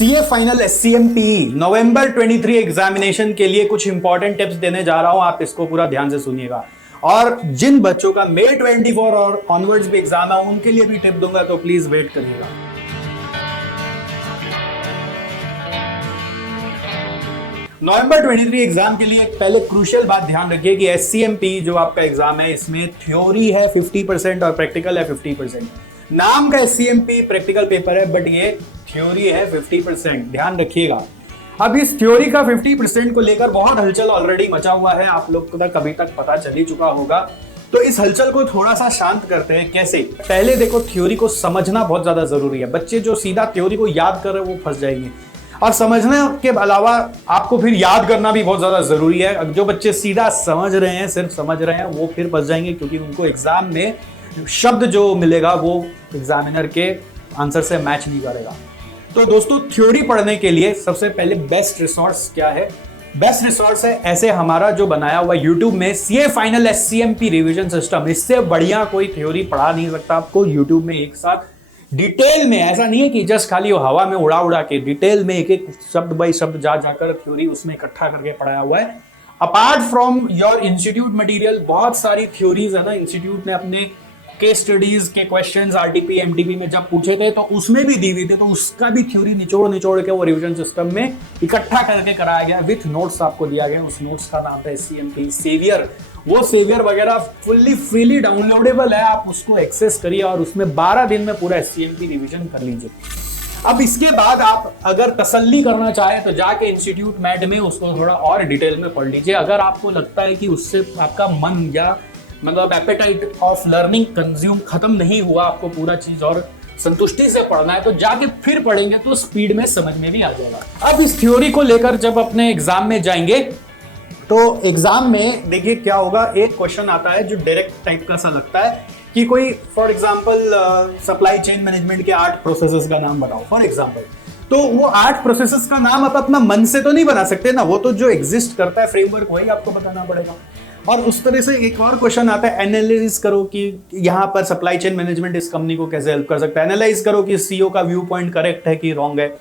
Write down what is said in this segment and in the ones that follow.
CA final एससीएमपी नवंबर 23 examination के लिए कुछ इंपॉर्टेंट टिप्स देने जा रहा हूं, आप इसको पूरा ध्यान से सुनिएगा। और जिन बच्चों का मई 24 और ऑनवर्ड्स भी एग्जाम है उनके लिए भी टिप दूंगा, तो प्लीज वेट करिएगा। नवंबर 23 एग्जाम के लिए पहले क्रूशियल बात ध्यान रखिए कि एससीएमपी जो आपका एग्जाम है इसमें थ्योरी है 50% और प्रैक्टिकल है 50%। नाम का एससीएमपी प्रैक्टिकल पेपर है बट ये थ्योरी है 50%, ध्यान रखिएगा। अब इस थ्योरी का 50% को लेकर बहुत हलचल ऑलरेडी मचा हुआ है, आप लोग को तक अभी तक पता चल ही चुका होगा। तो इस हलचल को थोड़ा सा शांत करते हैं। कैसे? पहले देखो, थ्योरी को समझना बहुत ज्यादा जरूरी है। बच्चे जो सीधा थ्योरी को याद कर रहे हैं वो फंस जाएंगे, और समझने के अलावा आपको फिर याद करना भी बहुत ज्यादा जरूरी है। जो बच्चे सीधा समझ रहे हैं, सिर्फ समझ रहे हैं, वो फिर फंस जाएंगे, क्योंकि उनको एग्जाम में शब्द जो मिलेगा वो एग्जामिनर के आंसर से मैच नहीं करेगा। तो दोस्तों, थ्योरी पढ़ने के लिए सबसे पहले बेस्ट रिसोर्स क्या है? बेस्ट रिसोर्स है ऐसे हमारा जो बनाया हुआ यूट्यूब में सीए फाइनल एससीएमपी रिवीजन सिस्टम। इससे बढ़िया कोई थ्योरी पढ़ा नहीं सकता आपको यूट्यूब में एक साथ डिटेल में। ऐसा नहीं है कि जस्ट खाली हवा में उड़ा उड़ा के, डिटेल में एक एक शब्द बाई शब्द जा जाकर थ्योरी उसमें इकट्ठा करके पढ़ाया हुआ है। Apart from your institute material, बहुत सारी थ्योरीज है ना इंस्टीट्यूट ने अपने केस स्टडीज के क्वेश्चंस आरटीपी एमटीपी में जब पूछे थे तो उसमें भी दी हुई थे, तो उसका भी थ्योरी निचोड़ निचोड़ के वो रिवीजन सिस्टम में इकट्ठा करके कराया गया विथ नोट्स आपको दिया गया। उस नोट्स का नाम था एससीएमपी सेवियर। वो सेवियर वगैरह फुल्ली फ्रीली डाउनलोडेबल है, आप उसको एक्सेस करिए और उसमें 12 दिन में पूरा एससीएमपी रिवीजन कर लीजिए। अब इसके बाद आप अगर तसल्ली करना चाहे तो जाके इंस्टीट्यूट मैट में उसको थोड़ा और डिटेल में पढ़ लीजिए। अगर आपको लगता है कि उससे आपका मन या मतलब एपेटाइट ऑफ लर्निंग कंज्यूम खत्म नहीं हुआ, आपको पूरा चीज और संतुष्टि से पढ़ना है, तो जाके फिर पढ़ेंगे तो स्पीड में समझ में भी आ जाएगा। अब इस थ्योरी को लेकर जब अपने एग्जाम में जाएंगे तो एग्जाम में देखिए क्या होगा। एक क्वेश्चन आता है जो डायरेक्ट टाइप का सा लगता है कि कोई for example supply chain management के 8 प्रोसेसेस का नाम बताओ फॉर एग्जांपल। तो वो 8 प्रोसेसेस का नाम आप अपना मन से तो नहीं बना सकते ना, वो तो जो एग्जिस्ट करता है फ्रेमवर्क वही आपको बताना पड़ेगा। और उस तरह से एक और क्वेश्चन आता है, एनालिसिस करो कि यहाँ पर सप्लाई चेन मैनेजमेंट इस कंपनी को कैसे हेल्प कर सकता है। एनालाइज करो कि सीईओ का व्यू पॉइंट करेक्ट है कि रॉन्ग है।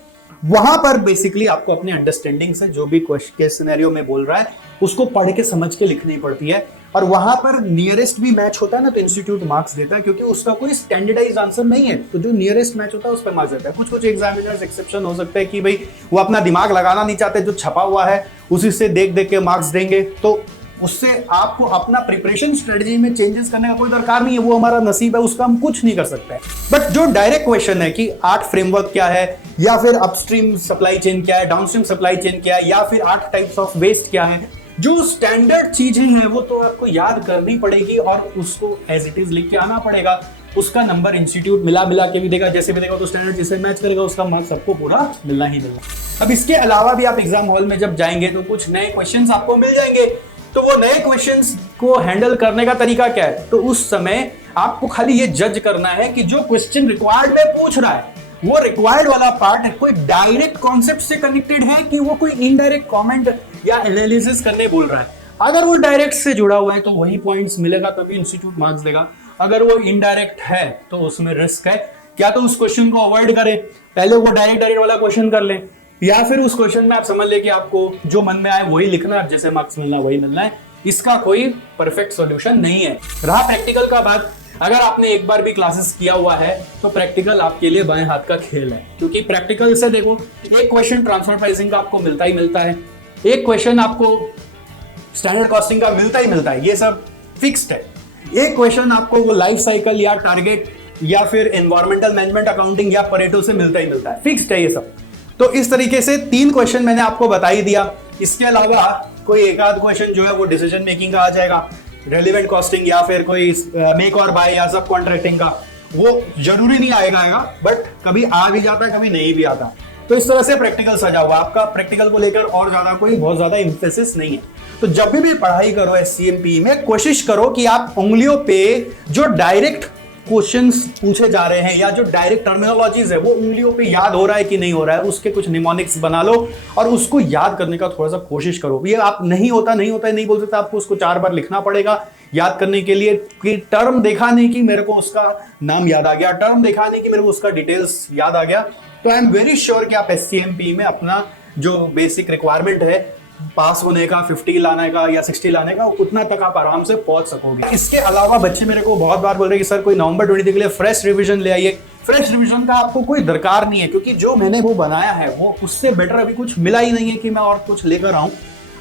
वहां पर बेसिकली आपको अपने अंडरस्टैंडिंग से जो भी केस सिनेरियो में बोल रहा है उसको पढ़ के समझ के लिखनी पड़ती है। और वहां पर नियरेस्ट भी मैच होता है ना तो इंस्टीट्यूट मार्क्स देता है, क्योंकि उसका कोई स्टैंडर्डाइज आंसर नहीं है। तो जो नियरेस्ट मैच होता है उस पर मार्क्स देता है। कुछ कुछ एग्जामिनर्स एक्सेप्शन हो सकते हैं कि भाई वो अपना दिमाग लगाना नहीं चाहते, जो छपा हुआ है उसी से देख देख के मार्क्स देंगे, तो उससे आपको अपना प्रिपरेशन स्ट्रेटजी में चेंजेस करने का कोई दरकार नहीं है। वो हमारा नसीब है, उसका हम कुछ नहीं कर सकते। बट जो डायरेक्ट क्वेश्चन है कि 8 फ्रेमवर्क क्या है, या फिर अपस्ट्रीम सप्लाई चेन क्या है, डाउनस्ट्रीम सप्लाई चेन क्या है, या फिर 8 टाइप्स ऑफ वेस्ट क्या है, जो स्टैंडर्ड चीजें हैं वो तो आपको याद करनी पड़ेगी और उसको एज इट इज लिख के आना पड़ेगा। उसका नंबर इंस्टीट्यूट मिला के भी देगा, जैसे भी देगा तो स्टैंडर्ड जिससे मैच करेगा उसका मार्क्स सबको पूरा मिलना ही मिलना। अब इसके अलावा भी आप एग्जाम हॉल में जब जाएंगे तो कुछ नए क्वेश्चंस आपको मिल जाएंगे। तो वो नए क्वेश्चंस को हैंडल करने का तरीका क्या है? तो उस समय आपको खाली ये जज करना है कि जो क्वेश्चन रिक्वायर्ड में पूछ रहा है वो रिक्वायर्ड वाला पार्ट कोई डायरेक्ट कॉन्सेप्ट से कनेक्टेड है कि वो कोई इनडायरेक्ट कमेंट या एनालिसिस करने बोल रहा है। अगर वो डायरेक्ट से जुड़ा हुआ है तो वही पॉइंट्स मिलेगा, तभी इंस्टीट्यूट मार्क्स देगा। अगर वो इनडायरेक्ट है तो उसमें रिस्क है। क्या तो उस क्वेश्चन को अवॉइड करें, पहले वो डायरेक्ट वाला क्वेश्चन कर लें, या फिर उस क्वेश्चन में आप समझ ले कि आपको जो मन में आए वही लिखना है, जैसे मार्क्स मिलना वही मिलना है। इसका कोई परफेक्ट सॉल्यूशन नहीं है। रहा प्रैक्टिकल का बात, अगर आपने एक बार भी क्लासेस किया हुआ है तो प्रैक्टिकल आपके लिए बाएं हाथ का खेल है, क्योंकि प्रैक्टिकल से देखो एक क्वेश्चन ट्रांसफर प्राइसिंग का आपको मिलता ही मिलता है, एक क्वेश्चन आपको स्टैंडर्ड कॉस्टिंग का मिलता ही मिलता है, ये सब फिक्स्ड है। एक क्वेश्चन आपको वो लाइफ साइकिल या टारगेट या फिर एनवायरमेंटल मैनेजमेंट अकाउंटिंग या परेटो से मिलता ही मिलता है, फिक्स्ड है ये सब। तो इस तरीके से 3 क्वेश्चन मैंने आपको बता ही दिया। इसके अलावा कोई एक आध क्वेश्चन जो है वो डिसीजन मेकिंग का आ जाएगा, रेलेवेंट कॉस्टिंग या फिर कोई मेक और बाय या सब कॉन्ट्रैक्टिंग का, वो जरूरी नहीं आएगा, बट कभी आ भी जाता है कभी नहीं भी आता। तो इस तरह से प्रैक्टिकल सजा हुआ। आपका प्रैक्टिकल को लेकर और ज्यादा कोई बहुत ज्यादा इंफेसिस नहीं है। तो जब भी पढ़ाई करो एससीएमपी में, कोशिश करो कि आप उंगलियों पे जो डायरेक्ट क्वेश्चंस पूछे जा रहे हैं या जो डायरेक्ट टर्मिनोलॉजीज है वो उंगलियों पे याद हो रहा है कि नहीं हो रहा है, उसके कुछ निमोनिक्स बना लो और उसको याद करने का थोड़ा सा कोशिश करो। ये आप नहीं होता नहीं बोल सकते, आपको उसको 4 बार लिखना पड़ेगा याद करने के लिए। कि टर्म देखा नहीं कि मेरे को उसका नाम याद आ गया, टर्म देखा नहीं कि मेरे को उसका डिटेल्स याद आ गया, तो आई एम वेरी श्योर कि आप SCMP में अपना जो बेसिक रिक्वायरमेंट है पास होने का, 50 लाने का या 60 लाने का, उतना तक आप आराम से पहुंच सकोगे। इसके अलावा बच्चे मेरे को बहुत बार बोल रहे हैं कि सर कोई नवंबर 23 के लिए फ्रेश रिवीजन ले आइए। फ्रेश रिवीजन का आपको कोई दरकार नहीं है, क्योंकि जो मैंने वो बनाया है वो उससे बेटर अभी कुछ मिला ही नहीं है कि मैं और कुछ लेकर आऊं।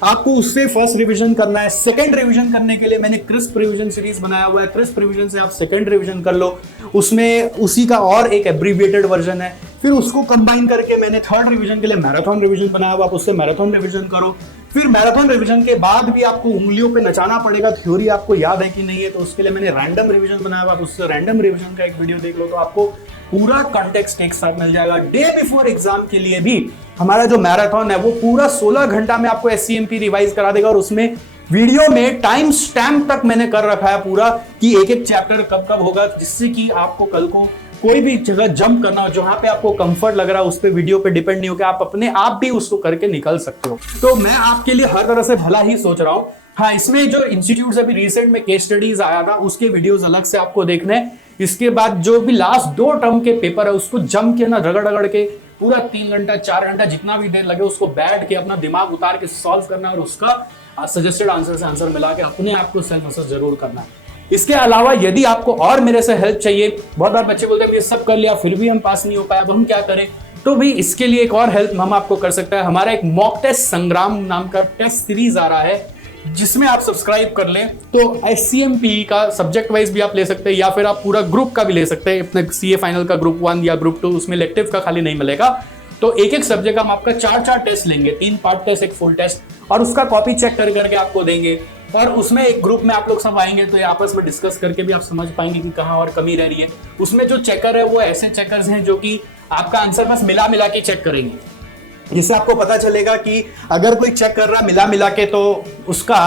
आपको उससे फर्स्ट रिवीजन करना है। सेकंड रिवीजन करने के लिए मैंने क्रिस्प रिवीजन सीरीज बनाया हुआ है। क्रिस्प रिवीजन से आप सेकंड रिवीजन कर लो, उसमें उसी का और एक एब्रीविएटेड वर्जन है। फिर उसको कंबाइन करके मैंने थर्ड रिवीजन के लिए मैराथन रिवीजन बनाया हुआ, आप उससे मैराथन रिवीजन करो। फिर मैराथन रिवीजन के बाद भी आपको उंगलियों पे नचाना पड़ेगा, थ्योरी आपको याद है कि नहीं है, तो उसके लिए मैंने रैंडम रिवीजन बनाया हुआ, आप उससे रैंडम रिवीजन का एक वीडियो देख लो, तो आपको पूरा कॉन्टेक्स्ट एक साथ मिल जाएगा। डे बिफोर एग्जाम के लिए भी हमारा जो मैराथन है वो पूरा 16 घंटा में आपको SCMP रिवाइज करा देगा, और उसमें वीडियो में टाइम स्टैम्प तक मैंने कर रखा है पूरा कि एक एक चैप्टर कब कब होगा, जिससे कि आपको कल को कोई भी जगह जंप करना हो, जहां पे आपको कंफर्ट लग रहा है उस पे वीडियो पे डिपेंड नहीं होकर आप अपने आप भी उसको करके निकल सकते हो। तो मैं आपके लिए हर तरह से भला ही सोच रहा हूं। हाँ, इसमें जो इंस्टीट्यूट से अभी रिसेंट में केस स्टडीज आया था उसके वीडियोस अलग से आपको देखने हैं। इसके बाद जो भी लास्ट 2 टर्म के पेपर है उसको जम के ना रगड़ रगड़ के पूरा 3 घंटा 4 घंटा जितना भी देर लगे उसको बैठ के अपना दिमाग उतार के सॉल्व करना है, और उसका सजेस्टेड आंसर से आंसर मिला के अपने आप को सेल्फ असेस जरूर करना है। इसके अलावा यदि आपको और मेरे से हेल्प चाहिए, बहुत बार बच्चे बोलते हैं ये सब कर लिया फिर भी हम पास नहीं हो पाए, अब हम क्या करें, तो भी इसके लिए एक और हेल्प हम आपको कर सकते हैं। हमारा एक मॉक टेस्ट संग्राम नाम का टेस्ट सीरीज आ रहा है, जिसमें आप सब्सक्राइब कर लें तो SCMP का सब्जेक्ट वाइज भी आप ले सकते हैं, या फिर आप पूरा ग्रुप का भी ले सकते हैं, अपने CA फाइनल का ग्रुप 1 या ग्रुप 2, उसमें इलेक्टिव का खाली नहीं मिलेगा। तो एक एक सब्जेक्ट का हम आपका 4 टेस्ट लेंगे, 3 पार्ट टेस्ट, एक फुल टेस्ट, और उसका कॉपी चेक कर करके आपको देंगे। और उसमें एक ग्रुप में आप लोग सब आएंगे तो आपस में डिस्कस करके भी आप समझ पाएंगे कि कहाँ और कमी रह रही है। उसमें जो चेकर है वो ऐसे चेकर्स हैं जो कि आपका आंसर बस मिला मिला के चेक करेंगे, जिससे आपको पता चलेगा कि अगर कोई चेक कर रहा मिला मिला के तो उसका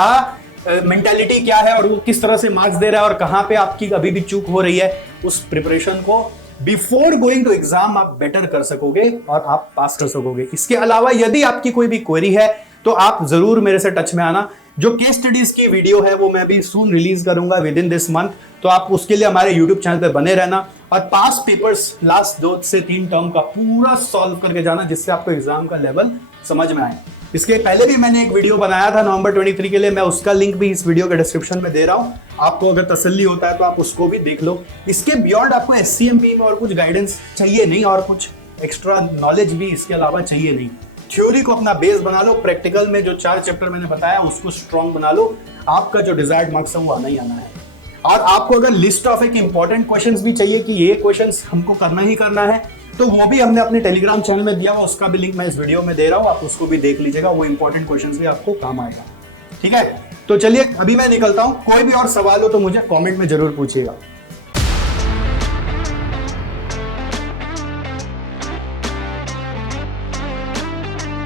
मेंटालिटी क्या है और वो किस तरह से मार्क्स दे रहा है और कहाँ पे आपकी अभी भी चूक हो रही है। उस प्रिपरेशन को बिफोर गोइंग टू एग्जाम आप बेटर कर सकोगे और आप पास कर सकोगे। इसके अलावा यदि आपकी कोई भी क्वेरी है तो आप जरूर मेरे से टच में आना। जो केस स्टडीज की वीडियो है वो मैं भी सून रिलीज करूंगा विद इन दिस मंथ, तो आप उसके लिए हमारे यूट्यूब चैनल पे बने रहना और पास पेपर्स लास्ट 2 से 3 टर्म का पूरा सॉल्व करके जाना, जिससे आपको एग्जाम का लेवल समझ में आए। इसके पहले भी मैंने एक वीडियो बनाया था नवंबर 23 के लिए, मैं उसका लिंक भी इस वीडियो के डिस्क्रिप्शन में दे रहा हूं। आपको अगर तसल्ली होता है तो आप उसको भी देख लो। इसके बियॉन्ड आपको SCMP में और कुछ गाइडेंस चाहिए नहीं, और कुछ एक्स्ट्रा नॉलेज भी इसके अलावा चाहिए नहीं। थ्योरी को अपना बेस बना लो, प्रैक्टिकल में जो 4 चैप्टर मैंने बताया उसको स्ट्रॉन्ग बना लो, आपका जो डिजायर्ड मार्क्स है वो आना ही आना है। और आपको अगर लिस्ट ऑफ एक इंपॉर्टेंट क्वेश्चंस भी चाहिए कि ये क्वेश्चंस हमको करना ही करना है, तो वो भी हमने अपने टेलीग्राम चैनल में दिया हुआ, उसका भी लिंक मैं इस वीडियो में दे रहा हूं, आप उसको भी देख लीजिएगा, वो इंपॉर्टेंट क्वेश्चंस भी आपको काम आएगा। ठीक है, तो चलिए अभी मैं निकलता हूं। कोई भी और सवाल हो तो मुझे कमेंट में जरूर पूछिएगा।